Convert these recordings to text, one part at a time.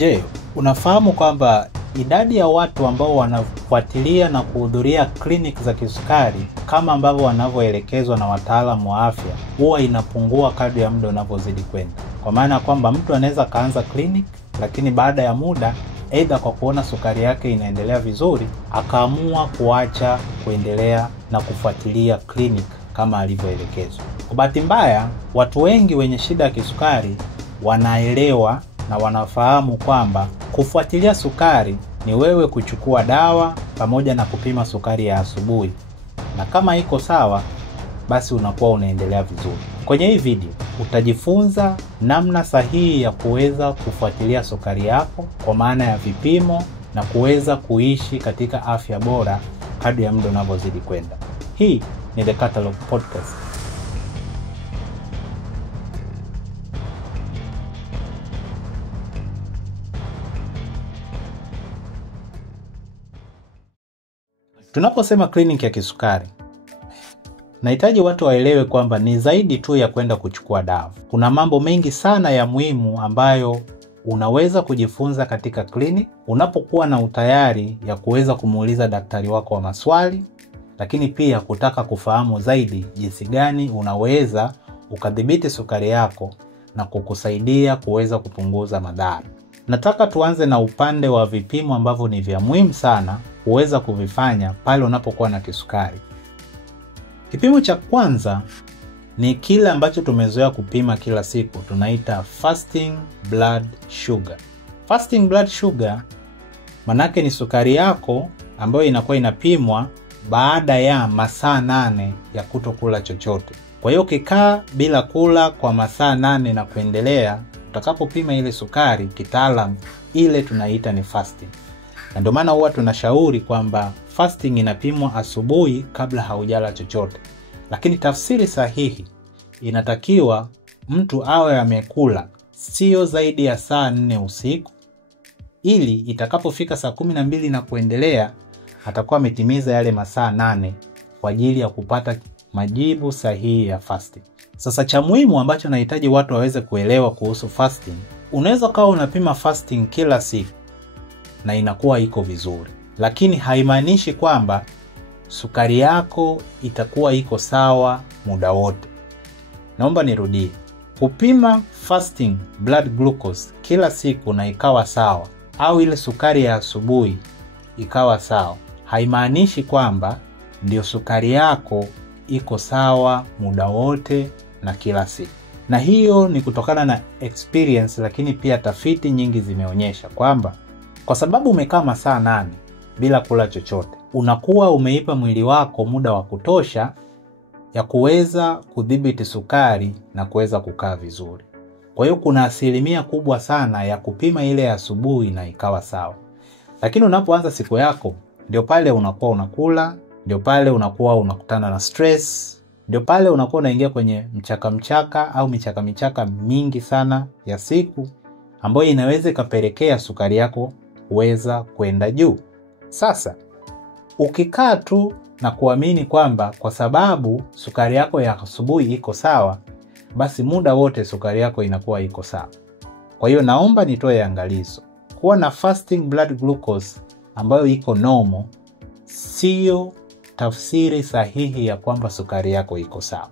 Je, unafahamu kwamba idadi ya watu ambao wanafuatilia na kuhudhuria clinic za kisukari kama ambavyo wanavyoelekezwa na wataalamu wa afya huwa inapungua kadri ya muda unavyozidi kwenda? Kwa maana kwamba mtu anaweza kaanza clinic, lakini baada ya muda aidha kwa kuona sukari yake inaendelea vizuri akaamua kuacha kuendelea na kufuatilia clinic kama alivyoelekezwa. Kwa bahati mbaya, watu wengi wenye shida ya kisukari wanaelewa na wanafahamu kwamba kufuatilia sukari ni wewe kuchukua dawa pamoja na kupima sukari ya asubuhi, na kama iko sawa basi unakuwa unaendelea vizuri. Kwenye hii video utajifunza namna sahihi ya kuweza kufuatilia sukari yako kwa maana ya vipimo na kuweza kuishi katika afya bora kadri ya muda unavyozidi kwenda. Hii ni The Catalog Podcast. Tunaposema clinic ya kisukari, nahitaji watu waelewe kwamba ni zaidi tu ya kwenda kuchukua dawa. Kuna mambo mengi sana ya muhimu ambayo unaweza kujifunza katika clinic unapokuwa na utayari ya kuweza kumuuliza daktari wako wa maswali, lakini pia kutaka kufahamu zaidi jinsi gani unaweza ukadhibiti sukari yako na kukusaidia kuweza kupunguza madhara. Nataka tuanze na upande wa vipimo ambavyo ni vya muhimu sana kuweza kuvifanya pale unapokuwa na kisukari. Kipimo cha kwanza ni kile ambacho tumezoea kupima kila siku, tunaita fasting blood sugar. Fasting blood sugar manake ni sukari yako ambayo inakuwa inapimwa baada ya masaa 8 ya kutokula chochote. Kwa hiyo ukikaa bila kula kwa masaa 8 na kuendelea, utakapopima ile sukari kitaalamu ile tunaita ni fasting. Na ndio maana huwa tunashauri kwamba fasting inapimwa asubuhi kabla haujala chochote. Lakini tafsiri sahihi inatakiwa mtu awe amekula sio zaidi ya saa 4 usiku, ili itakapofika saa 12 na kuendelea atakuwa ametimiza yale masaa 8 kwa ajili ya kupata majibu sahihi ya fasting. Sasa cha muhimu ambacho nahitaji watu waweze kuelewa kuhusu fasting, unaweza kawa unapima fasting kila siku na inakuwa iko vizuri, lakini haimaanishi kwamba sukari yako itakuwa iko sawa muda wote. Naomba nirudie. Kupima fasting blood glucose kila siku na ikawa sawa, au ile sukari ya asubuhi ikawa sawa, haimaanishi kwamba ndio sukari yako iko sawa muda wote na kila siku. Na hiyo ni kutokana na experience, lakini pia tafiti nyingi zimeonyesha kwamba kwa sababu umekaa masaa 8 bila kula chochote, unakuwa umeipa mwili wako muda wa kutosha ya kuweza kudhibiti sukari na kuweza kukaa vizuri. Kwa hiyo kuna asilimia kubwa sana ya kupima ile ya asubuhi na ikawa sawa. Lakini unapoanza siku yako, ndio pale unakuwa unakula, ndio pale unakuwa unakutana na stress, ndio pale unakuwa unaingia kwenye mchaka au michaka mingi sana ya siku ambayo inaweza ikapelekea sukari yako kuweza kwenda juu. Sasa ukikaa tu na kuamini kwamba kwa sababu sukari yako ya asubuhi iko sawa, basi muda wote sukari yako inakuwa iko sawa. Kwa hiyo naomba nitoe angalizo. Kuwa na fasting blood glucose ambayo iko normal sio tafsiri sahihi ya kwamba sukari yako iko sawa.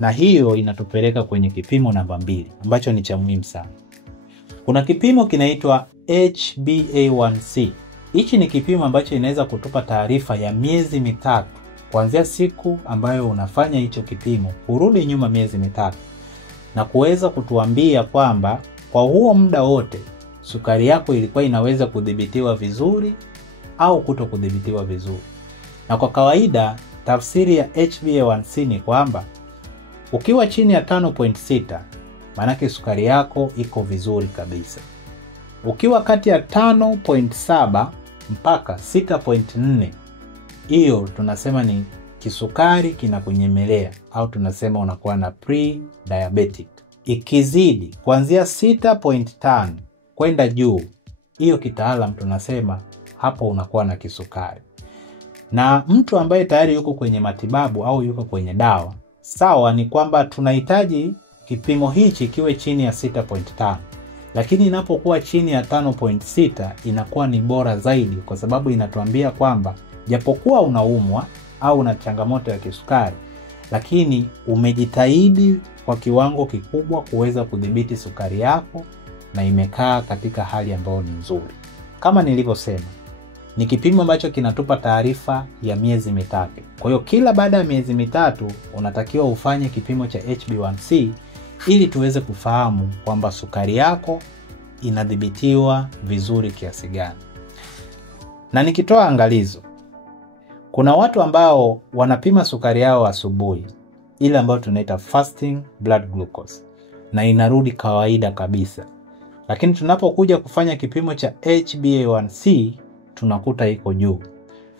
Na hiyo inatupeleka kwenye kipimo namba 2 ambacho ni cha muhimu sana. Kuna kipimo kinaitwa HbA1c. Hichi ni kipimo ambacho inaweza kutupa taarifa ya miezi 3 kuanzia siku ambayo unafanya hicho kipimo, kurudi nyuma miezi 3, na kuweza kutuambia kwamba kwa huo muda wote sukari yako ilikuwa inaweza kudhibitiwa vizuri au kutokudhibitiwa vizuri. Na kwa kawaida tafsiri ya HbA1c ni kwamba ukiwa chini ya 5.6 manake sukari yako iko vizuri kabisa. Ukiwa kati ya 5.7 mpaka 6.4, hiyo tunasema ni kisukari kinakunyemelea, au tunasema unakuwa na pre-diabetic. Ikizidi kuanzia 6.5 kwenda juu, hiyo kitaalamu tunasema hapo unakuwa na kisukari. Na mtu ambaye tayari yuko kwenye matibabu au yuko kwenye dawa, sawa ni kwamba tunahitaji kipimo hichi kiwe chini ya 6.5. Lakini inapokuwa chini ya 5.6 inakuwa ni bora zaidi, kwa sababu inatuambia kwamba japokuwa unaumwa au una changamoto ya kisukari, lakini umejitahidi kwa kiwango kikubwa kuweza kudhibiti sukari yako na imekaa katika hali ambayo ni nzuri. Kama nilivyosema, ni kipimo ambacho kinatupa taarifa ya miezi mitatu. Kwa hiyo kila baada ya miezi mitatu unatakiwa ufanye kipimo cha HB1C ili tuweze kufahamu kwamba sukari yako inadhibitiwa vizuri kiasi gani. Na nikitoa angalizo, kuna watu ambao wanapima sukari yao asubuhi, ile ambayo tunaita fasting blood glucose, na inarudi kawaida kabisa. Lakini tunapokuja kufanya kipimo cha HbA1c tunakuta iko juu.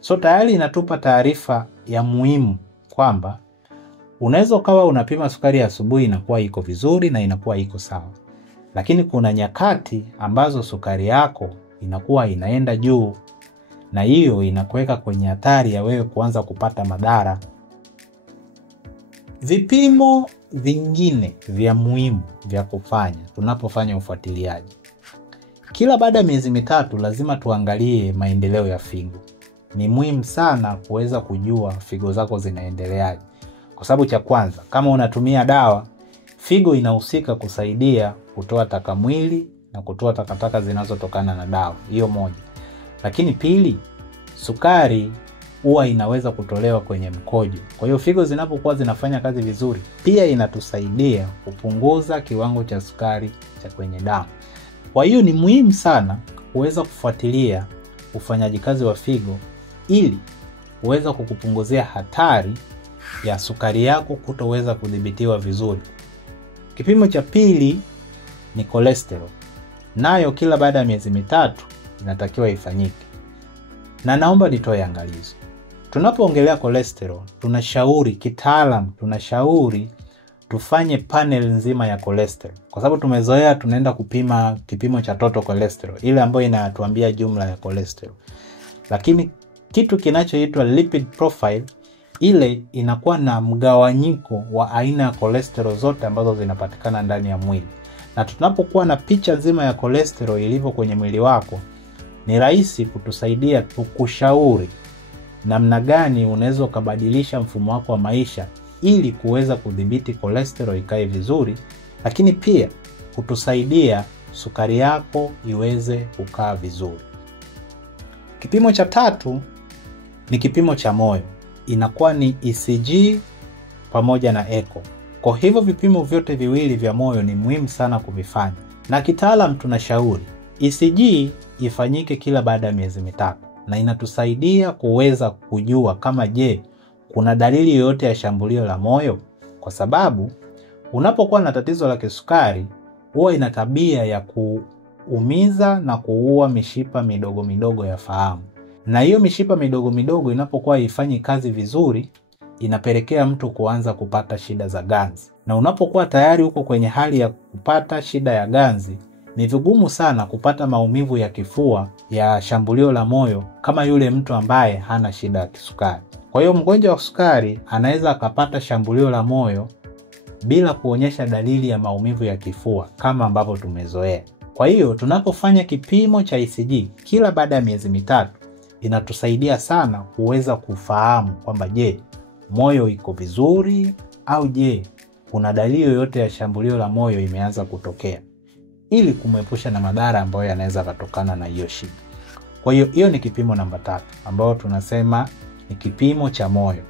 So tayari inatupa taarifa ya muhimu kwamba unaweza ukawa unapima sukari asubuhi inakuwa iko vizuri na inakuwa iko sawa, lakini kuna nyakati ambazo sukari yako inakuwa inaenda juu, na hiyo inakuweka kwenye hatari ya wewe kuanza kupata madhara. Vipimo vingine vya muhimu vya kufanya tunapofanya ufuatiliaji, kila baada ya miezi mitatu lazima tuangalie maendeleo ya figo. Ni muhimu sana kuweza kujua figo zako zinaendeleaje, kwa sababu cha kwanza, kama unatumia dawa, figo inahusika kusaidia kutoa taka mwili na kutoa takataka zinazotokana na dawa. Hiyo moja. Lakini pili, sukari huwa inaweza kutolewa kwenye mkojo. Kwa hiyo figo zinapokuwa zinafanya kazi vizuri, pia inatusaidia kupunguza kiwango cha sukari cha kwenye damu. Kwa hiyo ni muhimu sana kuweza kufuatilia ufanyaji kazi wa figo ili uweza kukupunguzia hatari ya sukari yako kutoweza kudhibitiwa vizuri. Kipimo cha pili ni cholesterol. Nayo kila baada ya miezi mitatu inatakiwa ifanyike. Na naomba nitoe angalizo. Tunapoongelea cholesterol, tunashauri tufanye panel nzima ya cholesterol, kwa sababu tumezoea tunaenda kupima kipimo cha total cholesterol, ile ambayo inatuambia jumla ya cholesterol. Lakini kitu kinachoitwa lipid profile, ile inakuwa na mgawanyiko wa aina ya cholesterol zote ambazo zinapatikana ndani ya mwili. Na tunapokuwa na picha nzima ya cholesterol ilivyo kwenye mwili wako, ni rahisi kutusaidia kukushauri namna gani unaweza kubadilisha mfumo wako wa maisha ili kuweza kudhibiti cholesterol ikae vizuri, lakini pia kutusaidia sukari yako iweze kukaa vizuri. Kipimo cha tatu ni kipimo cha moyo. Inakuwa ni ECG pamoja na echo. Kwa hivyo vipimo vyote viwili vya moyo ni muhimu sana kuvifanya. Na kitaalamu tunashauri ECG ifanyike kila baada ya miezi mitatu, na inatusaidia kuweza kujua kama kuna dalili yoyote ya shambulio la moyo, kwa sababu unapokuwa na tatizo la kisukari huwa ina tabia ya kuumiza na kuua mishipa midogo midogo ya fahamu. Na hiyo mishipa midogo midogo inapokuwa haifanyi kazi vizuri, inapelekea mtu kuanza kupata shida za ganzi. Na unapokuwa tayari uko kwenye hali ya kupata shida ya ganzi, ni vigumu sana kupata maumivu ya kifua ya shambulio la moyo kama yule mtu ambaye hana shida ya kisukari. Kwa hiyo mgonjwa wa sukari anaweza akapata shambulio la moyo bila kuonyesha dalili ya maumivu ya kifua kama ambavyo tumezoea. Kwa hiyo tunapofanya kipimo cha ECG kila baada ya miezi mitatu, inatusaidia sana kuweza kufahamu kwamba moyo iko vizuri au kuna dalili yoyote ya shambulio la moyo imeanza kutokea, ili kumepusha na madhara ambayo yanaweza kutokana na hiyo shida. Kwa hiyo hiyo ni kipimo namba 3 ambao tunasema ni kipimo cha moyo.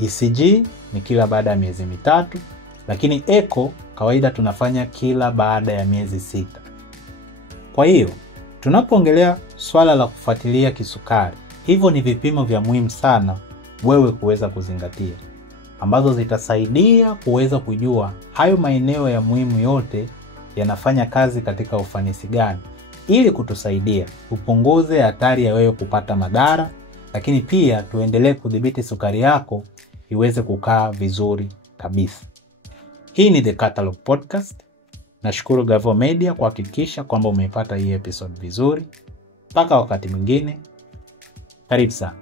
ECG ni kila baada ya miezi mitatu, lakini echo kawaida tunafanya kila baada ya miezi 6. Kwa hiyo tunapoongelea swala la kufuatilia kisukari, hivyo ni vipimo vya muhimu sana wewe kuweza kuzingatia, ambazo zitasaidia kuweza kujua hayo maeneo ya muhimu yote yanafanya kazi katika ufanisi gani, ili kutusaidia upunguze hatari ya wewe kupata madhara, lakini pia tuendelee kudhibiti sukari yako iweze kukaa vizuri kabisa. Hii ni The Catalog Podcast. Nashukuru Gavo Media kwa kuhakikisha kwamba umeipata hii episode vizuri. Mpaka wakati mwingine, karibu sana.